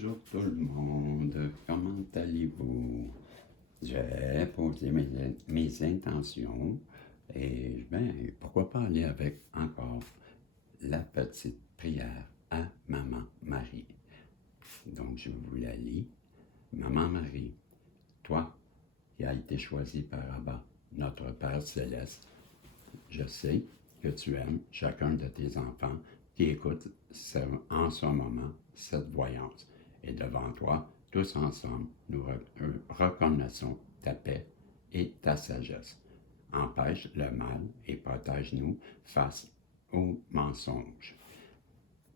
Bonjour tout le monde, comment allez-vous? J'ai posé mes intentions et pourquoi pas aller avec encore la petite prière à Maman Marie. Donc je vous la lis. Maman Marie, toi qui as été choisie par Abba, notre Père Céleste, je sais que tu aimes chacun de tes enfants qui écoutent en ce moment cette voyance. Et devant toi, tous ensemble, nous reconnaissons ta paix et ta sagesse. Empêche le mal et protège-nous face aux mensonges.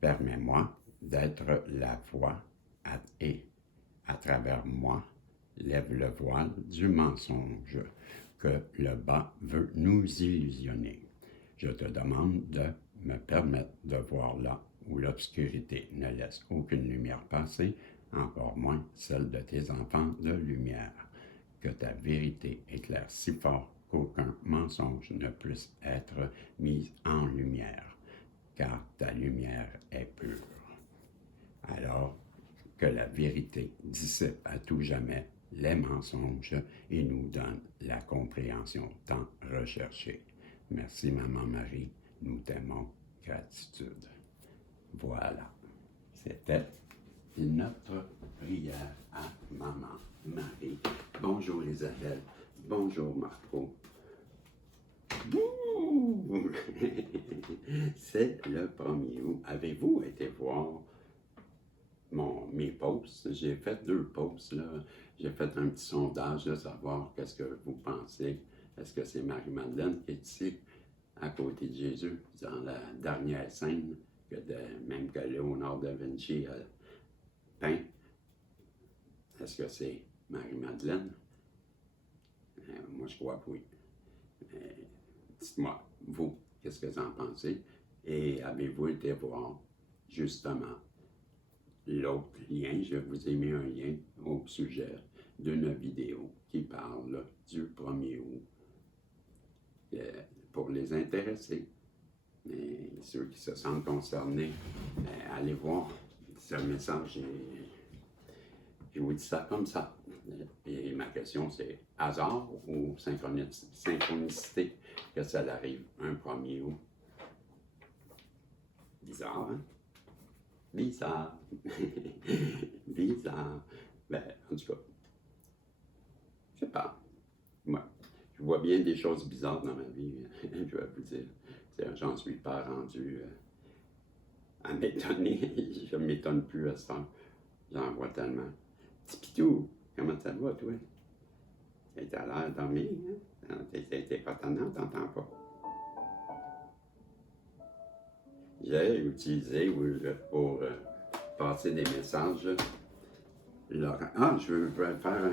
Permets-moi d'être la voix et, à travers moi, lève le voile du mensonge que le bas veut nous illusionner. Je te demande de me permettre de voir là où l'obscurité ne laisse aucune lumière passer, encore moins celle de tes enfants de lumière. Que ta vérité éclaire si fort qu'aucun mensonge ne puisse être mis en lumière, car ta lumière est pure. Alors, que la vérité dissipe à tout jamais les mensonges et nous donne la compréhension tant recherchée. Merci, Maman Marie, nous t'aimons, gratitude. Voilà, c'était notre prière à Maman Marie. Bonjour Isabelle, bonjour Marco. C'est le 1er août. Avez-vous été voir mes posts? J'ai fait 2 posts, là. J'ai fait un petit sondage, là, savoir qu'est-ce que vous pensez. Est-ce que c'est Marie-Madeleine qui est ici, à côté de Jésus, dans la dernière scène, même que Léonard da Vinci a peint? Est-ce que c'est Marie-Madeleine? Moi, je crois que oui. Dites-moi, vous, qu'est-ce que vous en pensez? Et avez-vous été voir, justement, l'autre lien? Je vous ai mis un lien au sujet d'une vidéo qui parle du 1er août pour les intéressés. Et ceux qui se sentent concernés, allez voir ce message. Je vous dis ça comme ça. Et ma question, c'est hasard ou synchronicité que ça arrive un 1er août? Bizarre, hein? Bizarre. Bizarre. En tout cas, je sais pas. Moi, je vois bien des choses bizarres dans ma vie, je vais vous dire. J'en suis pas rendu à m'étonner. Je ne m'étonne plus à ça. J'en vois tellement. Petit Pitou, comment ça va, toi? T'as l'air de dormir, hein? T'es pas tannant, t'entends pas. J'ai utilisé pour passer des messages. Je veux faire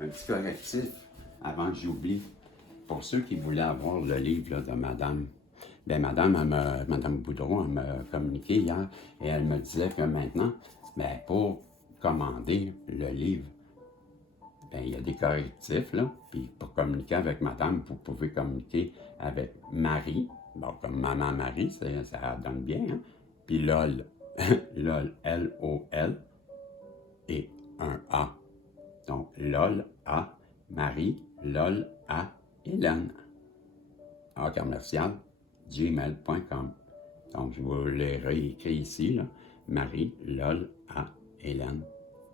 un petit correctif avant que j'oublie. Pour ceux qui voulaient avoir le livre là, de Madame, Madame Boudreau, elle m'a communiqué hier et elle me disait que maintenant, pour commander le livre, il y a des correctifs, là, puis pour communiquer avec Madame, vous pouvez communiquer avec Marie, bon, comme Maman Marie, ça donne bien, hein? Puis LOL, LOL, L-O-L, et un A. Donc, LOL, A, Marie, LOL, A, Hélène. A commercial, gmail.com. Donc, je vous l'ai réécrit ici, là. Marie, LOL, A, Hélène,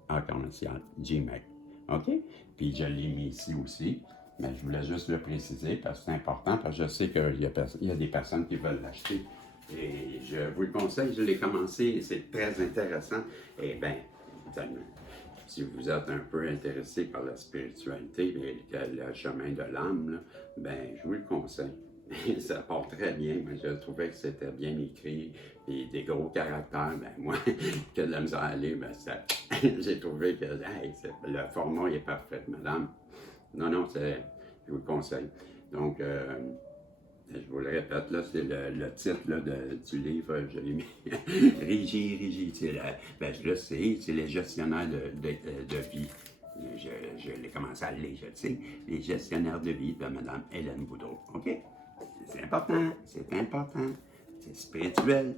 A commercial, Gmail. OK? Puis, je l'ai mis ici aussi. Mais je voulais juste le préciser parce que c'est important, parce que je sais qu'il y a des personnes qui veulent l'acheter. Et je vous le conseille, je l'ai commencé, c'est très intéressant. Et bien, si vous êtes un peu intéressé par la spiritualité et le chemin de l'âme, je vous le conseille. Ça part très bien, mais je trouvais que c'était bien écrit, et des gros caractères, moi, que de la misère à lire, j'ai trouvé que le format est parfait, madame. Non, je vous le conseille. Donc, je vous le répète, là, c'est le titre là, du livre, je l'ai mis. Régie, je le sais, c'est les gestionnaires de vie. Je l'ai commencé à le lire, je le sais. Les gestionnaires de vie de Mme Hélène Boudreau. OK? C'est important. c'est spirituel.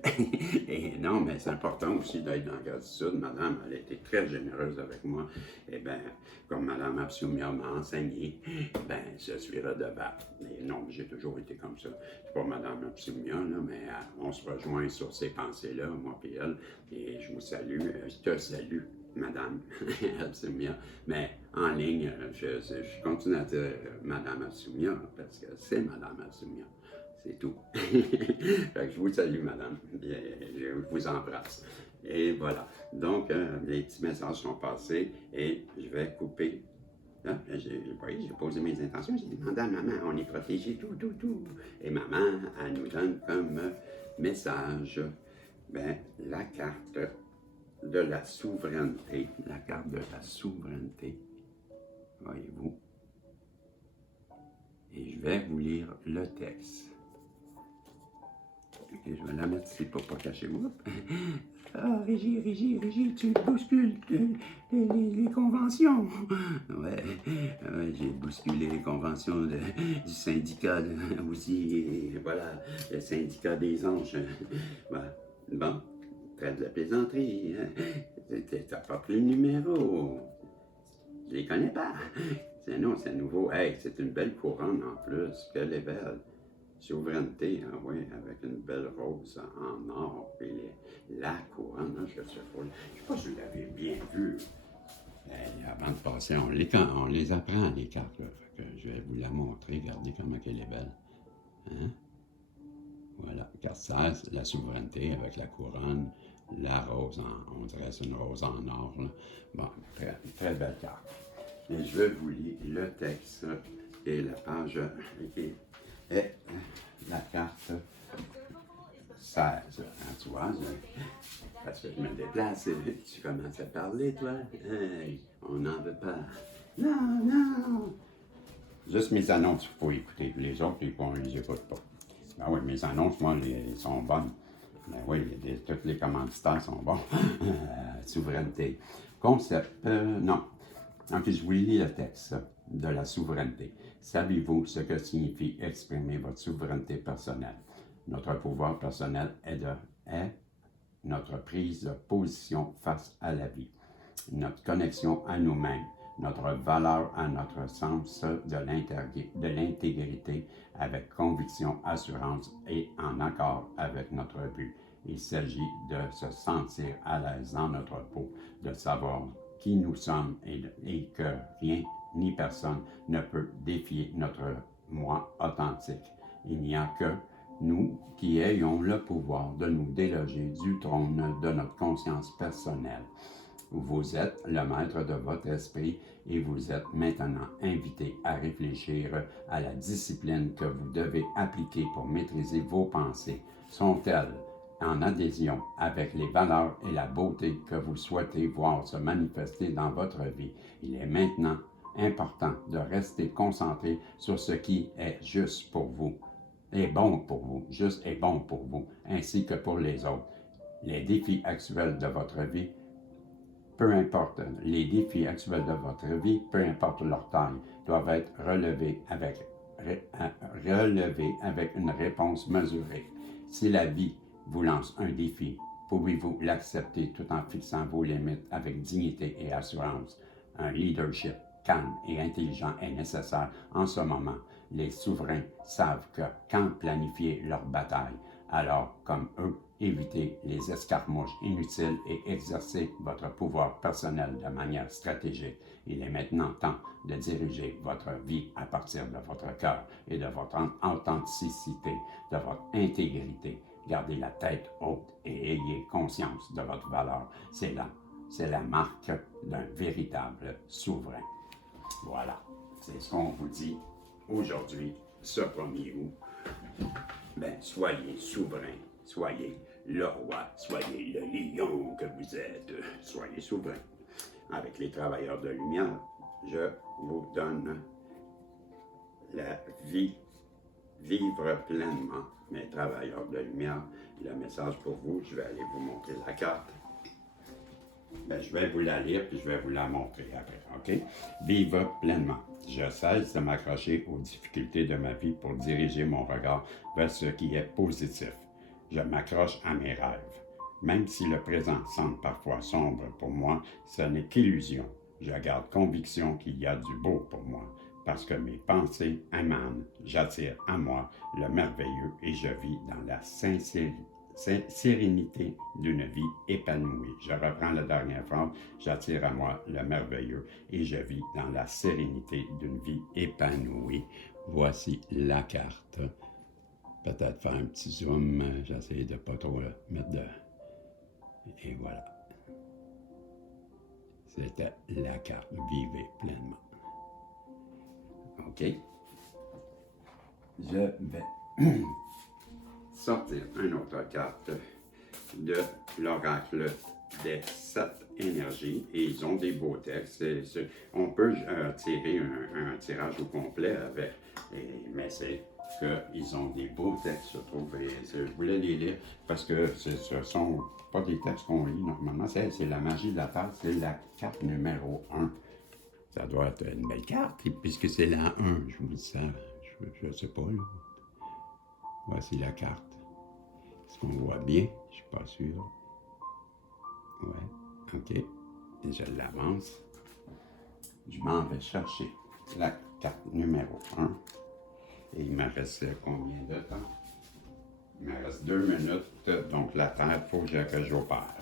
Et non, mais c'est important aussi d'être dans la gratitude. Madame, elle a été très généreuse avec moi. Et bien, comme Madame Absoumia m'a enseigné, ben, je suis redevable. Et non, j'ai toujours été comme ça. C'est pas Madame Absoumia, là, mais on se rejoint sur ces pensées-là, moi et elle. Et je vous salue, je te salue. Madame Absoumia, mais en ligne, je continue à dire Madame Absoumia parce que c'est Madame Absoumia. C'est tout. Fait que je vous salue, madame. Je vous embrasse. Et voilà. Donc, les petits messages sont passés et je vais couper. Là, j'ai posé mes intentions. J'ai demandé à maman, on est protégé, tout. Et maman, elle nous donne comme message, ben, la carte de la souveraineté. La carte de la souveraineté. Voyez-vous. Et je vais vous lire le texte. Ok, je vais la mettre ici pour ne pas cacher moi. Ah, Régie, tu bouscules les conventions. Ouais, j'ai bousculé les conventions du syndicat aussi. Et voilà, le syndicat des anges. Voilà. Bon, trêve de la plaisanterie. T'as pas pris le numéro. Je les connais pas. Non, c'est nouveau. Hey, c'est une belle couronne en plus. Qu'elle est belle. Souveraineté, hein, oui, avec une belle rose en or, et la couronne, hein, je ne sais pas si vous l'avez bien vu. Avant de passer, on les apprend, les cartes, là, fait que je vais vous la montrer, regardez comment elle est belle. Hein? Voilà, carte 16, la souveraineté avec la couronne, la rose, on dirait c'est une rose en or. Là. Bon, très belle carte. Et je vais vous lire le texte et la page et la carte 16. Hein, tu vois, parce que je me déplace, tu commences à parler, toi. Hey, on n'en veut pas. Non. Juste mes annonces, il faut écouter. Les autres, on ne les écoute pas. Ben oui, mes annonces, moi, elles sont bonnes. Ben oui, tous les commanditaires sont bons. Souveraineté. Concept, non. Donc, je vous lis le texte de la souveraineté. Savez-vous ce que signifie exprimer votre souveraineté personnelle? Notre pouvoir personnel est notre prise de position face à la vie, notre connexion à nous-mêmes, notre valeur à notre sens de l'intégrité avec conviction, assurance et en accord avec notre but. Il s'agit de se sentir à l'aise dans notre peau, de savoir qui nous sommes et que rien ni personne ne peut défier notre moi authentique. Il n'y a que nous qui ayons le pouvoir de nous déloger du trône de notre conscience personnelle. Vous êtes le maître de votre esprit et vous êtes maintenant invité à réfléchir à la discipline que vous devez appliquer pour maîtriser vos pensées. Sont-elles en adhésion avec les valeurs et la beauté que vous souhaitez voir se manifester dans votre vie? Il est maintenant important de rester concentré sur ce qui est juste pour vous, est bon pour vous, juste et bon pour vous, ainsi que pour les autres. Les défis actuels de votre vie, peu importe leur taille, doivent être relevés avec une réponse mesurée. Si la vie vous lance un défi, pouvez-vous l'accepter tout en fixant vos limites avec dignité et assurance? Un leadership calme et intelligent est nécessaire en ce moment. Les souverains savent que quand planifier leur bataille, alors comme eux, évitez les escarmouches inutiles et exercez votre pouvoir personnel de manière stratégique. Il est maintenant temps de diriger votre vie à partir de votre cœur et de votre authenticité, de votre intégrité. Gardez la tête haute et ayez conscience de votre valeur. C'est la marque d'un véritable souverain. Voilà, c'est ce qu'on vous dit aujourd'hui, ce 1er août. Ben, soyez souverain, soyez le roi, soyez le lion que vous êtes, soyez souverain. Avec les travailleurs de lumière, je vous donne la vie, vivre pleinement. Mes travailleurs de lumière, le message pour vous, je vais aller vous montrer la carte. Ben, je vais vous la lire puis je vais vous la montrer après, OK? Vivre pleinement. Je cesse de m'accrocher aux difficultés de ma vie pour diriger mon regard vers ce qui est positif. Je m'accroche à mes rêves. Même si le présent semble parfois sombre pour moi, ce n'est qu'illusion. Je garde conviction qu'il y a du beau pour moi. Parce que mes pensées émanent, j'attire à moi le merveilleux et je vis dans la sérénité d'une vie épanouie. Je reprends la dernière phrase. J'attire à moi le merveilleux et je vis dans la sérénité d'une vie épanouie. Voici la carte. Peut-être faire un petit zoom. J'essaie de ne pas trop mettre de... Et voilà. C'était la carte. Vivez pleinement. OK. Je vais sortir une autre carte de l'oracle des 7 énergies. Et ils ont des beaux textes. On peut tirer un tirage au complet avec, mais c'est qu'ils ont des beaux textes, je trouve. Et je voulais les lire parce que ce sont pas des textes qu'on lit normalement. C'est la magie de la Terre. C'est la carte numéro 1. Ça doit être une belle carte, puisque c'est la 1. Je vous dis ça. Je ne sais pas, là. Voici la carte. Est-ce qu'on voit bien? Je ne suis pas sûr. Ouais, OK. Et je l'avance. Je m'en vais chercher la carte numéro 1. Et il me reste combien de temps? Il me reste 2 minutes, donc la Terre, il faut que j'opère.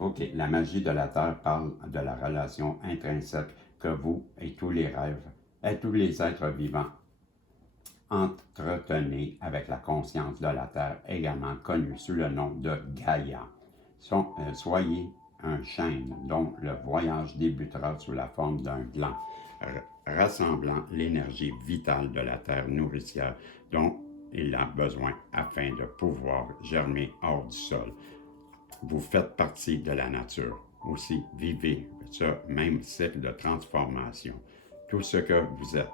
OK, la magie de la Terre parle de la relation intrinsèque que vous et tous les rêves, et tous les êtres vivants entretenez avec la conscience de la Terre, également connue sous le nom de Gaïa. Soyez un chêne dont le voyage débutera sous la forme d'un gland, rassemblant l'énergie vitale de la terre nourricière dont il a besoin afin de pouvoir germer hors du sol. Vous faites partie de la nature. Aussi, vivez ce même cycle de transformation. Tout ce que vous êtes,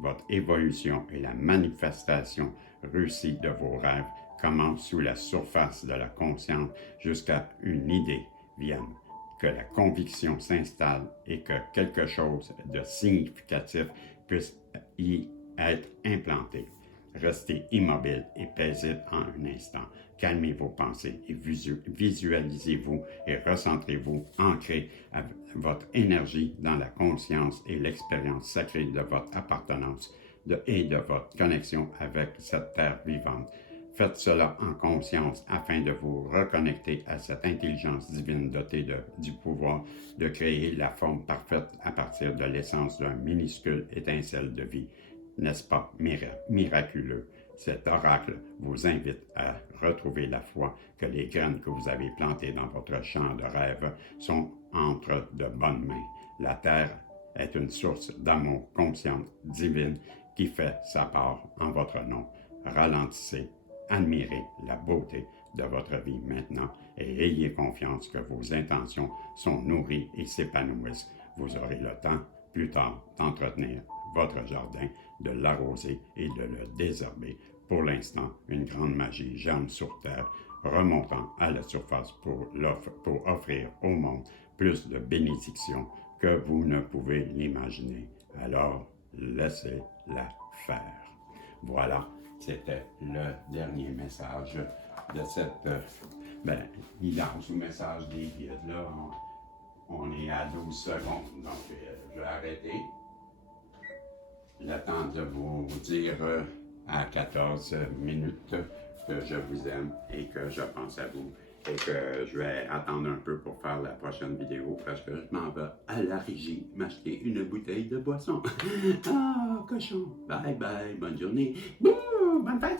votre évolution et la manifestation réussie de vos rêves commence sous la surface de la conscience jusqu'à une idée vienne, que la conviction s'installe et que quelque chose de significatif puisse y être implanté. Restez immobile et paisible en un instant. Calmez vos pensées et visualisez-vous et recentrez-vous, ancrez votre énergie dans la conscience et l'expérience sacrée de votre appartenance et de votre connexion avec cette terre vivante. Faites cela en conscience afin de vous reconnecter à cette intelligence divine dotée du pouvoir de créer la forme parfaite à partir de l'essence d'un minuscule étincelle de vie. N'est-ce pas miraculeux? Cet oracle vous invite à retrouver la foi que les graines que vous avez plantées dans votre champ de rêve sont entre de bonnes mains. La terre est une source d'amour consciente divine qui fait sa part en votre nom. Ralentissez, admirez la beauté de votre vie maintenant et ayez confiance que vos intentions sont nourries et s'épanouissent. Vous aurez le temps, plus tard, d'entretenir votre jardin, de l'arroser et de le désherber. Pour l'instant, une grande magie germe sur terre, remontant à la surface pour offrir au monde plus de bénédictions que vous ne pouvez l'imaginer. Alors, laissez-la faire. Voilà, c'était le dernier message de cette guidance ou message des guides. Là, on est à 12 secondes, donc je vais arrêter. Le temps de vous dire à 14 minutes que je vous aime et que je pense à vous et que je vais attendre un peu pour faire la prochaine vidéo parce que je m'en vais à la régie m'acheter une bouteille de boisson. Ah, cochon! Bye bye, bonne journée! Bonne fête!